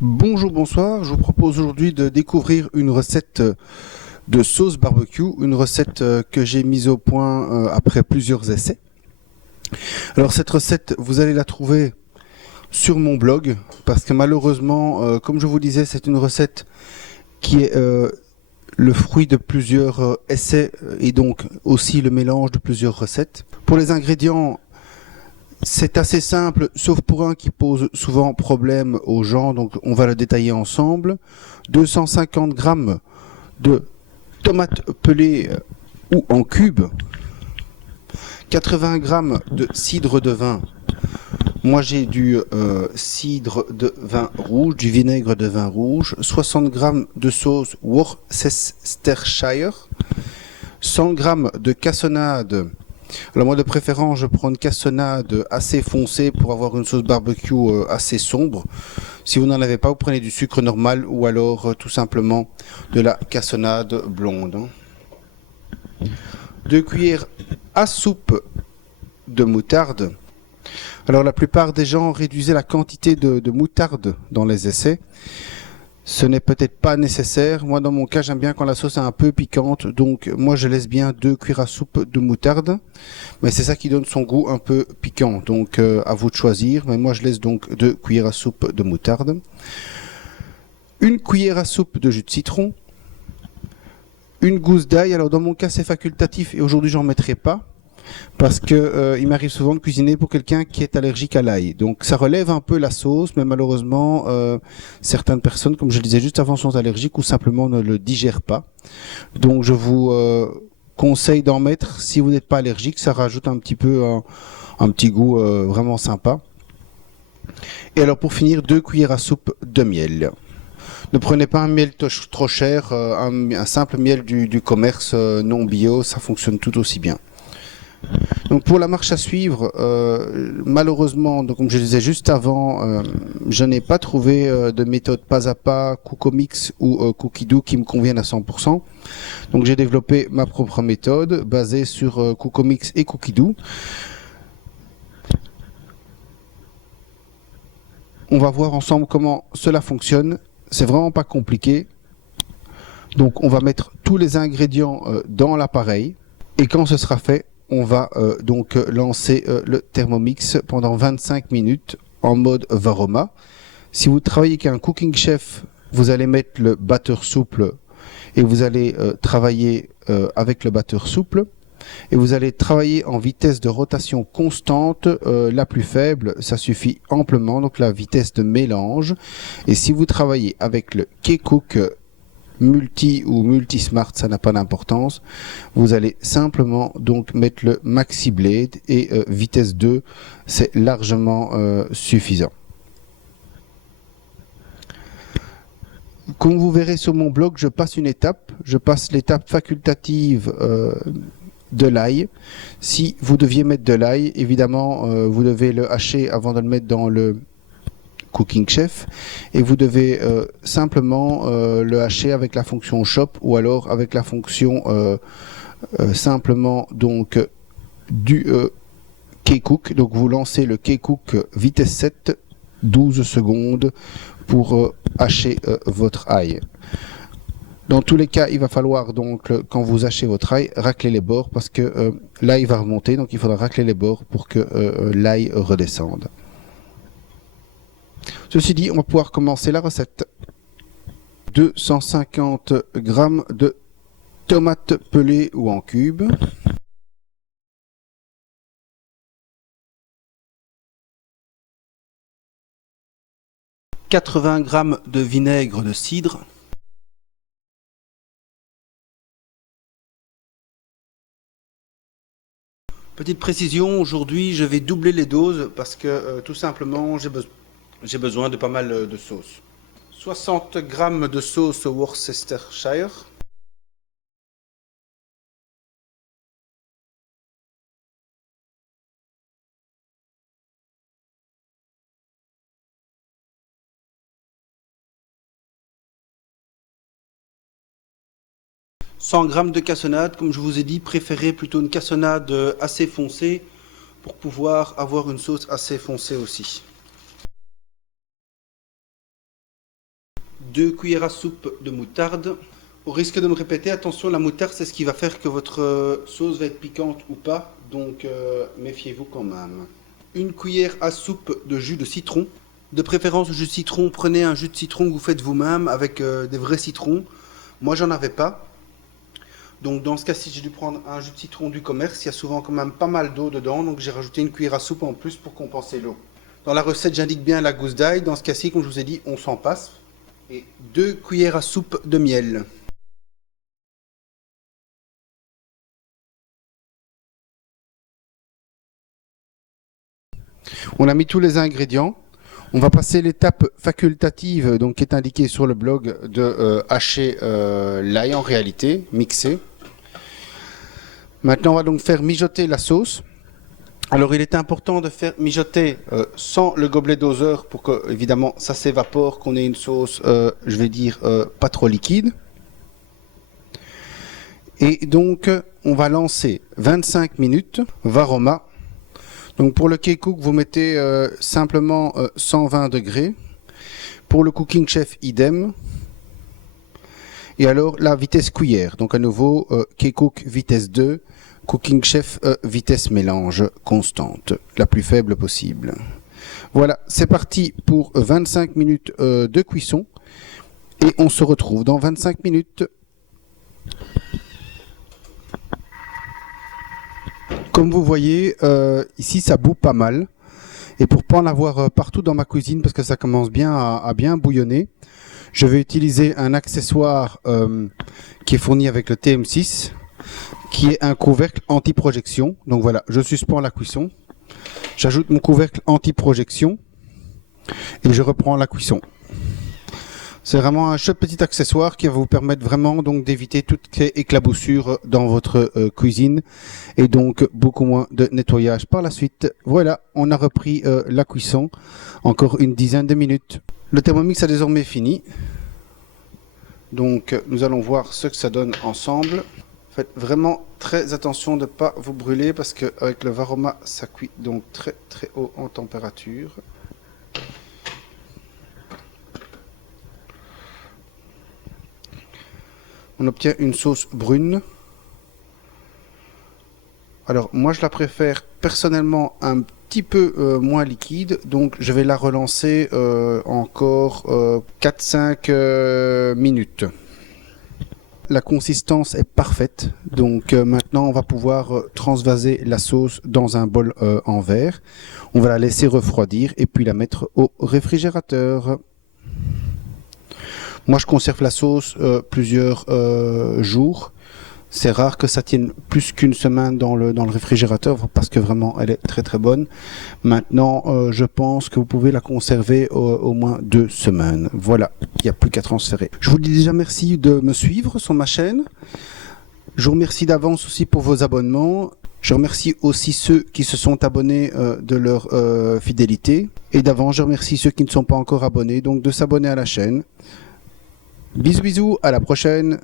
Bonjour, bonsoir. Je vous propose aujourd'hui de découvrir une recette de sauce barbecue, une recette que j'ai mise au point après plusieurs essais. Alors cette recette, vous allez la trouver sur mon blog parce que malheureusement, comme je vous disais, c'est une recette qui est le fruit de plusieurs essais et donc aussi le mélange de plusieurs recettes. Pour les ingrédients, c'est assez simple, sauf pour un qui pose souvent problème aux gens, donc on va le détailler ensemble. 250 grammes de tomates pelées ou en cubes, 80 grammes de cidre de vin. Moi j'ai du cidre de vin rouge, du vinaigre de vin rouge, 60 grammes de sauce Worcestershire, 100 grammes de cassonade. Alors moi de préférence je prends une cassonade assez foncée pour avoir une sauce barbecue assez sombre. Si vous n'en avez pas, vous prenez du sucre normal ou alors tout simplement de la cassonade blonde. 2 cuillères à soupe de moutarde. Alors la plupart des gens réduisaient la quantité de moutarde dans les essais. Ce n'est peut-être pas nécessaire. Moi dans mon cas j'aime bien quand la sauce est un peu piquante. Donc moi je laisse bien 2 cuillères à soupe de moutarde. Mais c'est ça qui donne son goût un peu piquant. Donc à vous de choisir. Mais moi je laisse donc 2 cuillères à soupe de moutarde. 1 cuillère à soupe de jus de citron. Une gousse d'ail. Alors dans mon cas c'est facultatif et aujourd'hui j'en mettrai pas. Parce que il m'arrive souvent de cuisiner pour quelqu'un qui est allergique à l'ail. Donc ça relève un peu la sauce, mais malheureusement, certaines personnes, comme je le disais juste avant, sont allergiques ou simplement ne le digèrent pas. Donc je vous conseille d'en mettre si vous n'êtes pas allergique. Ça rajoute un petit peu un petit goût vraiment sympa. Et alors pour finir, 2 cuillères à soupe de miel. Ne prenez pas un miel trop cher, un simple miel du commerce non bio, ça fonctionne tout aussi bien. Donc pour la marche à suivre, malheureusement, donc comme je disais juste avant, je n'ai pas trouvé de méthode pas à pas, Cookomix ou Cookidoo qui me conviennent à 100%. Donc j'ai développé ma propre méthode basée sur Cookomix et Cookidoo. On va voir ensemble comment cela fonctionne. C'est vraiment pas compliqué. Donc on va mettre tous les ingrédients dans l'appareil et quand ce sera fait, on va donc lancer le Thermomix pendant 25 minutes en mode Varoma. Si vous travaillez avec un cooking chef, vous allez mettre le batteur souple et vous allez travailler avec le batteur souple. Et vous allez travailler en vitesse de rotation constante, la plus faible, ça suffit amplement, donc la vitesse de mélange. Et si vous travaillez avec le K-Cook multi ou multi-smart, ça n'a pas d'importance. Vous allez simplement donc mettre le maxi blade et vitesse 2, c'est largement suffisant. Comme vous verrez sur mon blog, je passe une étape. Je passe l'étape facultative de l'ail. Si vous deviez mettre de l'ail, évidemment, vous devez le hacher avant de le mettre dans le Cooking Chef et vous devez simplement le hacher avec la fonction shop ou alors avec la fonction simplement donc du K-Cook. Donc vous lancez le K-Cook vitesse 7, 12 secondes pour hacher votre ail. Dans tous les cas, il va falloir donc, quand vous hachez votre ail, racler les bords parce que l'ail va remonter, donc il faudra racler les bords pour que l'ail redescende. Ceci dit, on va pouvoir commencer la recette. 250 grammes de tomates pelées ou en cubes. 80 grammes de vinaigre de cidre. Petite précision, aujourd'hui je vais doubler les doses parce que tout simplement j'ai besoin de pas mal de sauce. 60 grammes de sauce Worcestershire. « 100 grammes de cassonade, comme je vous ai dit, préférez plutôt une cassonade assez foncée pour pouvoir avoir une sauce assez foncée aussi. 2 cuillères à soupe de moutarde. Au risque de me répéter, attention, la moutarde, c'est ce qui va faire que votre sauce va être piquante ou pas. Donc, méfiez-vous quand même. 1 cuillère à soupe de jus de citron. De préférence, le jus de citron, prenez un jus de citron que vous faites vous-même avec des vrais citrons. Moi, j'en avais pas. Donc, dans ce cas-ci, j'ai dû prendre un jus de citron du commerce. Il y a souvent quand même pas mal d'eau dedans. Donc, j'ai rajouté 1 cuillère à soupe en plus pour compenser l'eau. Dans la recette, j'indique bien la gousse d'ail. Dans ce cas-ci, comme je vous ai dit, on s'en passe. Et 2 cuillères à soupe de miel. On a mis tous les ingrédients. On va passer l'étape facultative, donc qui est indiquée sur le blog, de hacher l'ail en réalité, mixer. Maintenant, on va donc faire mijoter la sauce. Alors, il est important de faire mijoter sans le gobelet doseur pour que, évidemment, ça s'évapore, qu'on ait une sauce, je vais dire, pas trop liquide. Et donc, on va lancer 25 minutes, Varoma. Donc pour le K-Cook, vous mettez simplement 120 degrés. Pour le Cooking Chef, idem. Et alors la vitesse cuillère. Donc à nouveau, K-Cook vitesse 2, Cooking Chef vitesse mélange constante, la plus faible possible. Voilà, c'est parti pour 25 minutes de cuisson. Et on se retrouve dans 25 minutes. Comme vous voyez, ici ça bout pas mal. Et pour pas en avoir partout dans ma cuisine, parce que ça commence bien à bien bouillonner, je vais utiliser un accessoire qui est fourni avec le TM6, qui est un couvercle anti-projection. Donc voilà, je suspends la cuisson, j'ajoute mon couvercle anti-projection et je reprends la cuisson. C'est vraiment un chouette petit accessoire qui va vous permettre vraiment donc d'éviter toutes les éclaboussures dans votre cuisine et donc beaucoup moins de nettoyage par la suite. Voilà, on a repris la cuisson, encore une dizaine de minutes. Le Thermomix a désormais fini. Donc nous allons voir ce que ça donne ensemble. Faites vraiment très attention de ne pas vous brûler parce qu'avec le Varoma, ça cuit donc très très haut en température. On obtient une sauce brune. Alors moi je la préfère personnellement un petit peu moins liquide, donc je vais la relancer encore 4-5 minutes. La consistance est parfaite, donc maintenant on va pouvoir transvaser la sauce dans un bol en verre. On va la laisser refroidir et puis la mettre au réfrigérateur. Moi, je conserve la sauce plusieurs jours. C'est rare que ça tienne plus qu'une semaine dans le réfrigérateur parce que vraiment, elle est très très bonne. Maintenant, je pense que vous pouvez la conserver au moins 2 semaines. Voilà, il n'y a plus qu'à transférer. Je vous dis déjà merci de me suivre sur ma chaîne. Je vous remercie d'avance aussi pour vos abonnements. Je remercie aussi ceux qui se sont abonnés de leur fidélité. Et d'avance, je remercie ceux qui ne sont pas encore abonnés, donc de s'abonner à la chaîne. Bisous bisous, à la prochaine.